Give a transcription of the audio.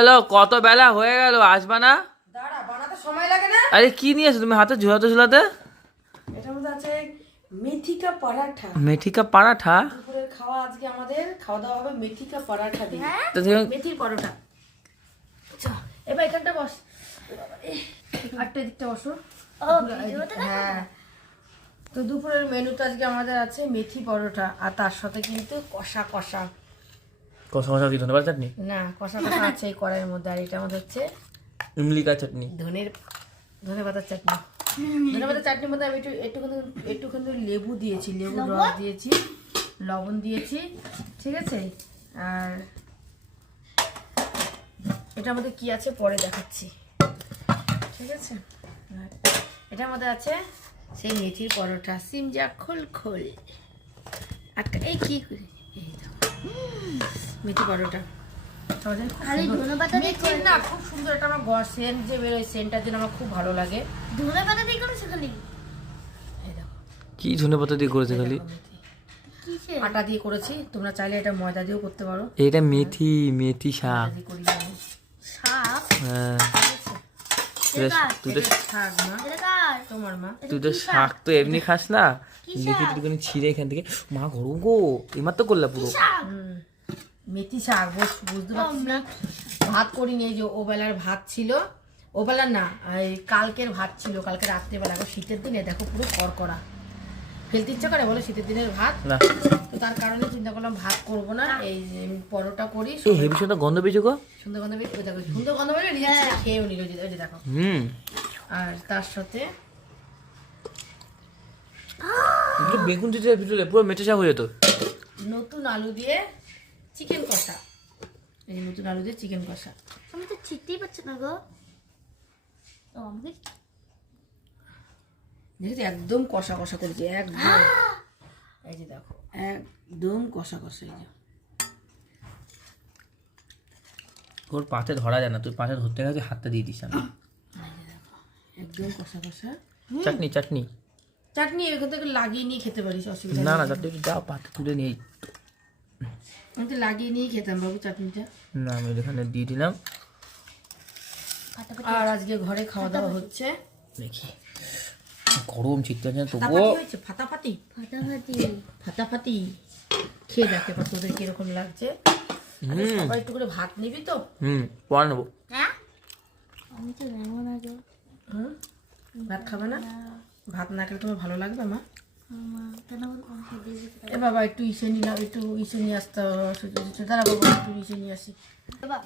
Hello, কত বেলা হয়ে গেল, আসবা না? দাঁড়া, বানাতে সময় লাগে না? আরে কি নিয়েছো তুমি হাতে ঝুলাতে ঝুলাতে? এটার মধ্যে আছে মেথিকা পরাঠা। মেথিকা পরাঠা? দুপুরের খাওয়া আজকে আমাদের খাওয়া দাওয়া হবে মেথিকা পরাঠা দিয়ে। মেথির পরোটা। আচ্ছা, এবার এখানটা বস। আটটা দিকটা বসো। হ্যাঁ, তো দুপুরের মেনুতে আজকে আমাদের আছে মেথি পরোটা আর তার সাথে কিন্তু কষা কষা। কষা কষা কি ধনেপাতা চাটনি? না, কষা কষা আছে এই কড়াইয়ের মধ্যে। আর এটা আমাদের হচ্ছে ইমলিকা চাটনি, ধনে পাতার চাটনি। ধনে পাতার চাটনির মধ্যে আমি একটুখানি লেবু দিয়েছি, লেবুর রস দিয়েছি, লবণ দিয়েছি, ঠিক আছে। আর এটার মধ্যে কি আছে পরে দেখাচ্ছি, ঠিক আছে। আর এটার মধ্যে আছে সেই মেথির পরোটা, সিমজা খোল খোল। আটকা এই কি করে এই মেথি পরোটা না, খুব সুন্দর। এটা আমার সেন্ট যে বেরোয়, সেন্টটার জন্য আমার খুব ভালো লাগে। ধনেপাতা দিয়ে করেছে খালি? এই দেখো কি ধনেপাতা দিয়ে করেছে খালি? আটা দিয়ে করেছি, তোমরা চাইলে এটা ময়দা দিয়েও করতে পারো। এটা মেথি, মেথি শাক। শাক? হ্যাঁ, তুই তো শাক তো এমনি খাস না, মেথি একটুখানি ছিঁড়ে এখান থেকে। মা গরম গো, এবার তো করলা পুরো। মেথি শাক, বুঝতে পারছি না। ভাত করিনি, এই যে ওবেলার ভাত ছিল, ওবেলার না এই কালকের ভাত ছিল, কালকে রাত্রেবেলা। এখন শীতের দিনে দেখো পুরো কড়কড়া, ফেলতে ইচ্ছা করে বলো শীতের দিনের ভাত। তো তার কারণে চিন্তা করলাম ভাত করবো না, এই পরোটা করি। হেভি সুন্দর গন্ধ পেয়েছো গো। সুন্দর গন্ধ পেয়ে দেখো, সুন্দর গন্ধ পেলে নিজে খেয়েও নিল, ওই যে দেখো। আর তার সাথে বেগুন দিতে ভিতরে পুরো মেটে শাক হয়ে যেত। নতুন আলু দিয়ে চিকেন কষা। এই যে নতুন আলু দিয়ে চিকেন কষা। আমি তো চিনতেই পারছি না গো। ও আমাকে দেখেছি একদম কষা কষা করেছি, একদম। এই যে দেখো, একদম কষা কষা। এই যে ওর পাতে ধরা যায় না, তুই পাতে ধরতে গেছে হাতটা দিয়ে দিস। আমি একদম কষা কষা। চাটনি, চাটনি চাটনি এখান থেকে লাগিয়ে নিয়ে খেতে পারিস, অসুবিধা না নেই। না, চাটনি যাও পাতে তুলে নিয়ে। আমি তো লাগিয়ে নিয়ে খেতাম বাবু চাটনিটা। না, আমি এখানে দিয়ে দিলাম। আর আজকে ঘরে খাওয়া দাওয়া হচ্ছে, দেখি গরম চিত্ত তবুও ফাটাফাটি ফাটাফাটি ফাটাফাটি। খেয়ে দেখে বা তোদের কিরকম লাগছে। সবাই একটু করে ভাত নিবি তো? পড়া নেবো। হ্যাঁ, আমি তো নেবো না গো। ভাত খাবে না? ভাত না খেলে তোমার ভালো লাগবে মা? কেন? এ বাবা একটু ইসে নিলাম, একটু ইসে নিয়ে আসতে হবে। দাঁড়া বাবা, একটু ইসে নিয়ে আসি। বাবা